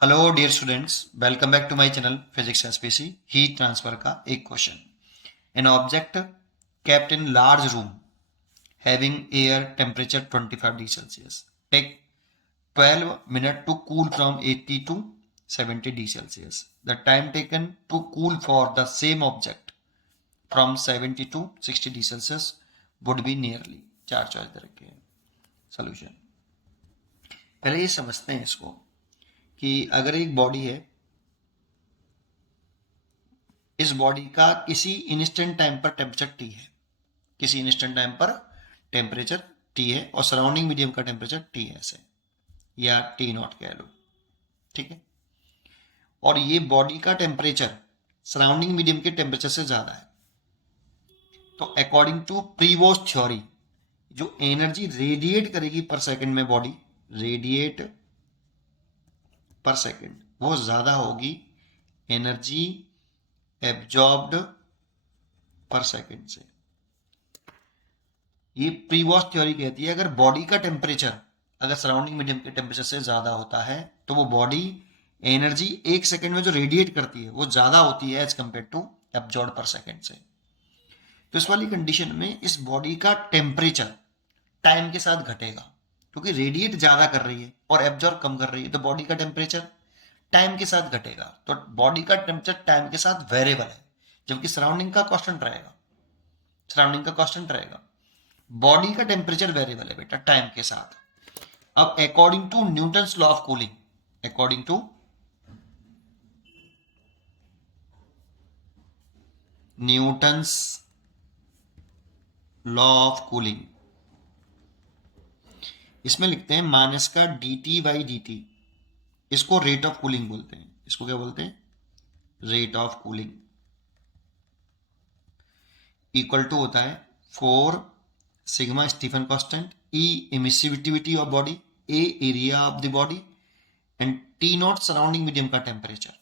Hello dear students, welcome back to my channel physics SPC. Heat transfer का एक question. An object kept in large room having air temperature 25 degree Celsius take 12 minutes to cool from 80 to 70 degree Celsius. The time taken to cool for the same object from 70 to 60 degree Celsius would be nearly। चार choice दे रखे हैं। Solution पहले ये समझते हैं इसको कि अगर एक बॉडी है, इस बॉडी का किसी इंस्टेंट टाइम पर टेम्परेचर टी है, किसी इंस्टेंट टाइम पर टेम्परेचर टी है और सराउंडिंग मीडियम का टेम्परेचर टी एस है या टी नॉट कह लो, ठीक है। और ये बॉडी का टेम्परेचर सराउंडिंग मीडियम के टेम्परेचर से ज्यादा है, तो अकॉर्डिंग टू प्रीवोस्ट थ्योरी जो एनर्जी रेडिएट करेगी पर सेकंड में बॉडी रेडिएट पर सेकंड वो ज्यादा होगी एनर्जी एब्जॉर्ब्ड पर सेकंड से। ये प्रीवॉश थ्योरी कहती है अगर बॉडी का टेम्परेचर अगर सराउंडिंग मीडियम के टेम्परेचर से ज्यादा होता है तो वो बॉडी एनर्जी एक सेकंड में जो रेडिएट करती है वो ज्यादा होती है एज कंपेयर टू एब्जॉर्ब पर सेकंड से। तो इस वाली कंडीशन में इस बॉडी का टेम्परेचर टाइम के साथ घटेगा क्योंकि रेडिएट ज्यादा कर रही है और एब्जॉर्ब कम कर रही है, तो बॉडी का टेम्परेचर टाइम के साथ घटेगा। तो बॉडी का टेम्परेचर टाइम के साथ वेरिएबल है, जबकि सराउंडिंग का कांस्टेंट रहेगा। सराउंडिंग का कांस्टेंट रहेगा, बॉडी का टेम्परेचर वेरिएबल है बेटा टाइम के साथ। अब according to Newton's law of cooling, according to Newton's law of cooling, इसमें लिखते हैं माइनस का dt बाई dt, इसको रेट ऑफ कूलिंग बोलते हैं। इसको क्या बोलते हैं? Rate of cooling equal to होता है 4 sigma Stefan constant, E emissivity of body, A area of the body and T nought surrounding medium का टेम्परेचर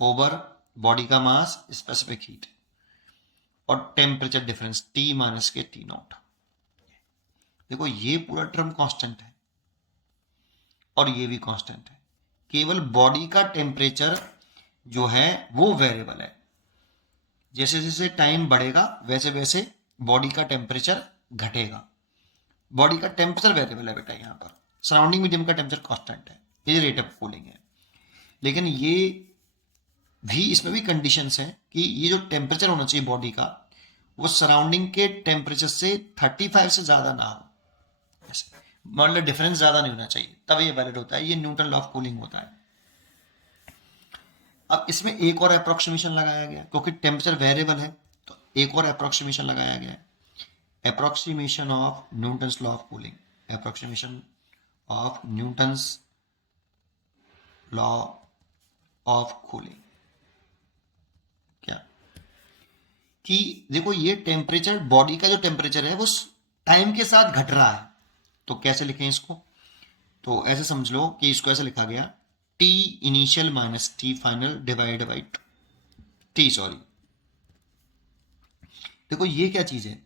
ओवर बॉडी का मास स्पेसिफिक हीट और टेम्परेचर डिफरेंस T माइनस के T not. देखो ये पूरा term constant है और ये भी कांस्टेंट है, केवल बॉडी का टेम्परेचर जो है वो वेरिएबल है। जैसे जैसे टाइम बढ़ेगा वैसे वैसे बॉडी का टेम्परेचर घटेगा। बॉडी का टेम्परेचर वेरिएबल है बेटा, यहाँ पर सराउंडिंग मीडियम का टेम्परेचर कांस्टेंट है, ये रेट ऑफ कूलिंग है। लेकिन ये भी इसमें भी कंडीशंस हैं कि ये जो टेम्परेचर होना चाहिए बॉडी का वो सराउंडिंग के टेम्परेचर से 35 से ज्यादा ना हो, मतलब डिफरेंस ज्यादा नहीं होना चाहिए, तब ये वैलिड होता है। ये न्यूटन लॉ ऑफ कूलिंग होता है। अब इसमें एक और अप्रोक्सीमेशन लगाया गया क्योंकि टेम्परेचर वेरिएबल है, तो एक और अप्रोक्सीमेशन लगाया गया है। Approximation of Newton's law of cooling, approximation of Newton's law of cooling क्या कि देखो ये टेम्परेचर बॉडी का जो टेम्परेचर है वो टाइम के साथ घट रहा है, तो कैसे लिखें इसको? तो ऐसे समझ लो कि इसको ऐसे लिखा गया T initial minus T final divide by T, sorry. देखो ये क्या चीज है?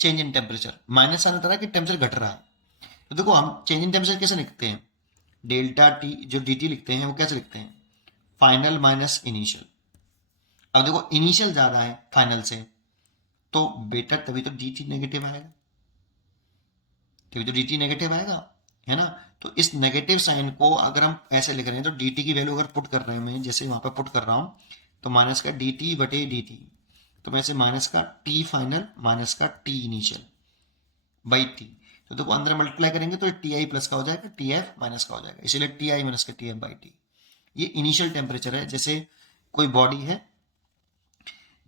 चेंज इन टेम्परेचर, माइनस आने तरह कि टेम्परेचर घट रहा है। तो देखो हम चेंज इन टेम्परेचर कैसे लिखते हैं? डेल्टा टी जो dt लिखते हैं वो कैसे लिखते हैं? Final minus initial. अब देखो इनिशियल ज्यादा है फाइनल से, तो बेटा तभी तो dt नेगेटिव आएगा, तभी तो dt नेगेटिव आएगा, है ना। तो इस नेगेटिव साइन को अगर हम ऐसे लिख रहे हैं तो dt की वैल्यू अगर पुट कर रहे हैं, मैं जैसे वहां पर पुट कर रहा हूं, तो माइनस का dt बटे dt, तो मैं ऐसे माइनस का t फाइनल माइनस का t इनिशियल बाई t, तो देखो अंदर मल्टीप्लाई करेंगे तो टी आई प्लस का हो जाएगा, टी एफ माइनस का हो जाएगा, इसीलिए टी आई माइनस का टी एफ बाई टी। ये इनिशियल टेम्परेचर है। जैसे कोई बॉडी है,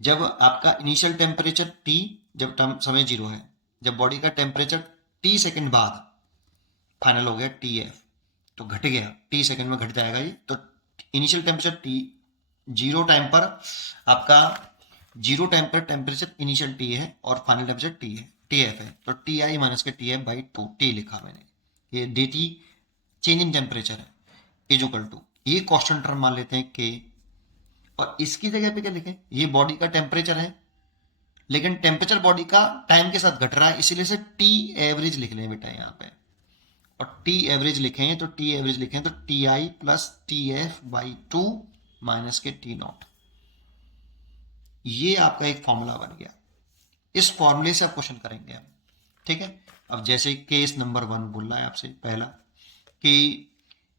जब आपका इनिशियल टेम्परेचर टी, जब समय 0 है, जब बॉडी का टेम्परेचर टी सेकंड बाद फाइनल हो गया टी एफ, तो घट गया, टी सेकंड में घट जाएगा ये, तो इनिशियल टेम्परेचर टी 0 टाइम पर आपका 0 टाइम पर टेम्परेचर इनिशियल टी है और फाइनल टेम्परेचर टी है, टी एफ है, तो टी आई माइनस के टी एफ बाई 2 टी लिखा मैंने। ये D T change in temperature है इज इक्वल टू, ये कांस्टेंट टर्म मान लेते हैं के, और इसकी जगह पे क्या लिखें? ये बॉडी का टेम्परेचर है लेकिन टेम्परेचर बॉडी का टाइम के साथ घट रहा है, इसीलिए से टी एवरेज लिख लें बेटा यहाँ पे। और टी एवरेज लिखें तो टी एवरेज लिखें तो T I plus T F by 2 minus के टी नॉट। ये आपका एक फॉर्मूला बन गया। इस फॉर्मूले से आप क्वेश्चन करेंगे हम, ठीक है। अब जैसे केस नंबर 1 बोल रहा है आपसे पहला कि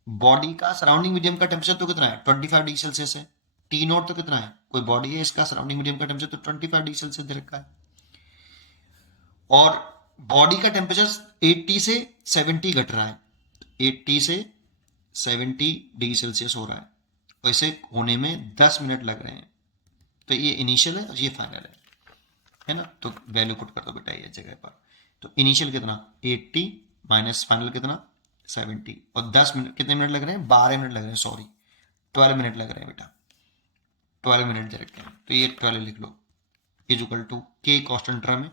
बॉडी का सराउंडिंग मीडियम का टेम्परेचर तो कितना है 25 डिग्री सेल्सियस है, टी नॉट तो कितना है, कोई बॉडी है इसका सराउंडिंग मीडियम का टेम्परेचर तो 25 डिग्री सेल्सियस दे रखा है, और बॉडी का टेम्परेचर 80 से 70 घट रहा है, 80 से 70 डिग्री सेल्सियस हो रहा है, वैसे होने में 10 मिनट लग रहे हैं। तो ये इनिशियल है और ये फाइनल है ना। तो वैल्यू पुट कर दो बेटा ये जगह पर। तो इनिशियल कितना 80 माइनस फाइनल कितना 70, और 10 मिनट कितने मिनट लग रहे हैं 12 मिनट लग रहे हैं, सॉरी 12 मिनट लग रहे हैं बेटा, 12 मिनट दे रखे हैं। तो ये 12 लिख लो इज इक्वल टू के कांस्टेंट टर्म है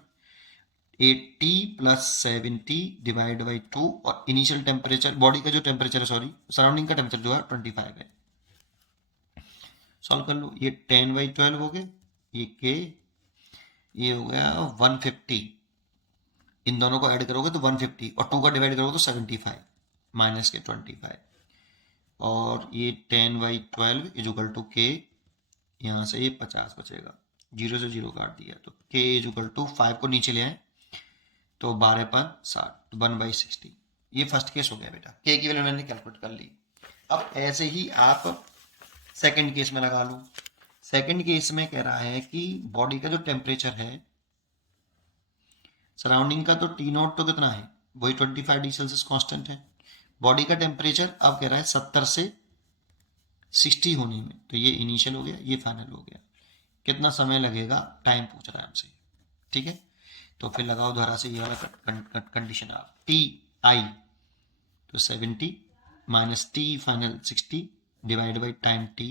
80 प्लस 70 डिवाइड बाई 2, और इनिशियल टेम्परेचर बॉडी का जो टेम्परेचर है, सॉरी सराउंडिंग का टेम्परेचर जो है 25 है। सॉल्व कर लो, ये 10/12 हो गया, ये के, ये हो गया 150, इन दोनों को ऐड करोगे तो 150 और 2 का डिवाइड करोगे तो 75 माइनस के 25, और ये 10/12 इज इक्वल टू के, यहाँ से ये 50 बचेगा, 0 से 0 काट दिया तो के इज इक्वल टू 5 को नीचे ले आए तो 12×5 = 1/60। ये फर्स्ट केस हो गया बेटा, के की वैल्यू मैंने कैलकुलेट कर ली। अब ऐसे ही आप सेकंड केस में लगा लो। सेकंड केस में कह रहा है कि बॉडी का जो टेम्परेचर है सराउंडिंग का, तो टी नॉट तो कितना है वही 25 डिग्री सेल्सियस कांस्टेंट है, बॉडी का टेम्परेचर अब कह रहा है 70 से 60 होने में, तो ये इनिशियल हो गया, ये फाइनल हो गया। कितना समय लगेगा टाइम पूछ रहा है हमसे, ठीक है। तो फिर लगाओ दोबारा से ये वाला कंडीशन आप टी आई तो 70 minus T final 60 divide by time T,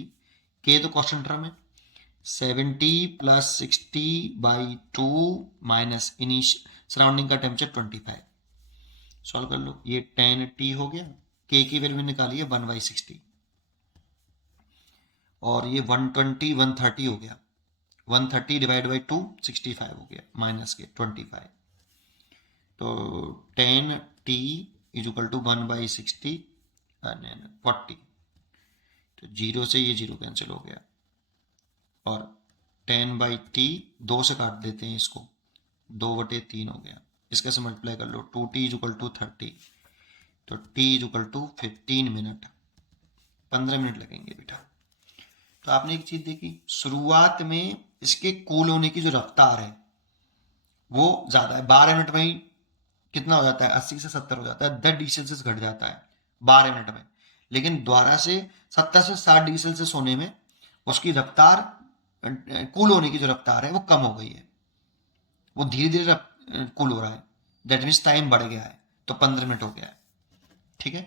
के तो कांस्टेंट टर्म है, 70 प्लस 60/2 माइनस सराउंडिंग का टेम्परेचर 25। सॉल्व कर लो, ये 10t हो गया, के की वैल्यू निकाली है 1/60, और ये 120 130 हो गया, 130 डिवाइड बाई 2 65 हो गया माइनस के 25। तो 10t इज इक्वल टू 1/60 40, तो 0 से ये 0 कैंसिल हो गया, और 10/t 2 से काट देते हैं इसको, 2/3 हो गया, इसका से मल्टीप्लाई कर लो 2t इज इक्वल टू 30, तो t is equal to 15 minute, 15 minute लगेंगे बेटा। तो आपने एक चीज देखी, शुरुआत में इसके कूल होने की जो रफ्तार है वो ज्यादा है, 12 मिनट में ही कितना हो जाता है 80 से 70 हो जाता है, 10 डिग्री सेल्सियस घट जाता है 12 मिनट में, लेकिन दोबारा से 70 से 60 डिग्री सेल्सियस होने में उसकी रफ्तार, कूल होने की जो रफ्तार है वो कम हो गई है, वो धीरे धीरे कूल हो रहा है, दैट मीन्स टाइम बढ़ गया है, तो 15 मिनट हो गया है, ठीक है।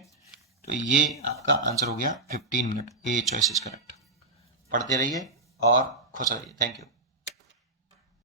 तो ये आपका आंसर हो गया 15 minute, a choice is correct. पढ़ते रहिए और खुश रहिए, थैंक यू।